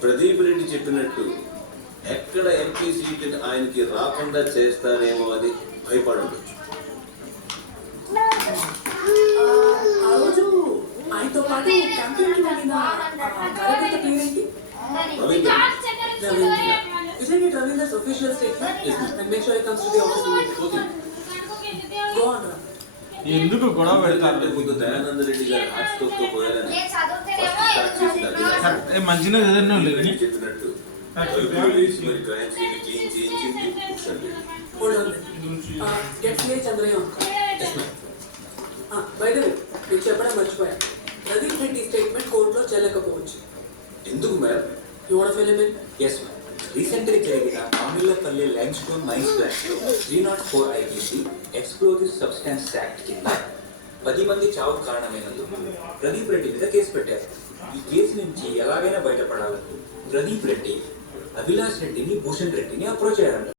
ప్రదీప్ రెడ్డి చెప్పినట్టు ఎక్కడ MP seat ఆయనకి రాకుండా చేస్తారేమో అని భయపడవచ్చు. ఆయనతో పాటు క్యాంపెయిన్ వెళ్ళిన కార్యకర్త పేరేంటి? Isn't it Ravinder's official statement? And make sure he comes to the office immediately. Go on, Ram. ఎందుకు గొడవ పెడతారు? ముందు దయానంద రెడ్డి గారు హార్ట్ స్ట్రోక్ తో పోయారని మంచిగా చదివిన చెప్పినట్టు Hold on. Get CA Chandraya on. By the way, మీకు చెప్పడం మర్చిపోయా. ప్రదీప్ రెడ్డి స్టేట్మెంట్ కోర్టులో చెల్లకపోవచ్చు. ఎందుకు madam? You want to fill him in? Yes, ma'am. రీసెంట్గా జరిగిన మామిళ్ళపల్లి లైమ్స్టోన్ మైన్స్ బ్లాస్ట్లో 304 IPC ఎక్స్ప్లోజివ్ సబ్స్టాన్స్ యాక్ట్ కింద 10 మంది చావుకు కారణమైనందుకు ప్రదీప్ రెడ్డి మీద కేసు పెట్టారు. ఈ కేసు నుంచి ఎలాగైనా బయటపడాలని ప్రదీప్ రెడ్డి అభిలాష్ రెడ్డిని భూషణ్ రెడ్డిని అప్రోచ్ అయ్యారు.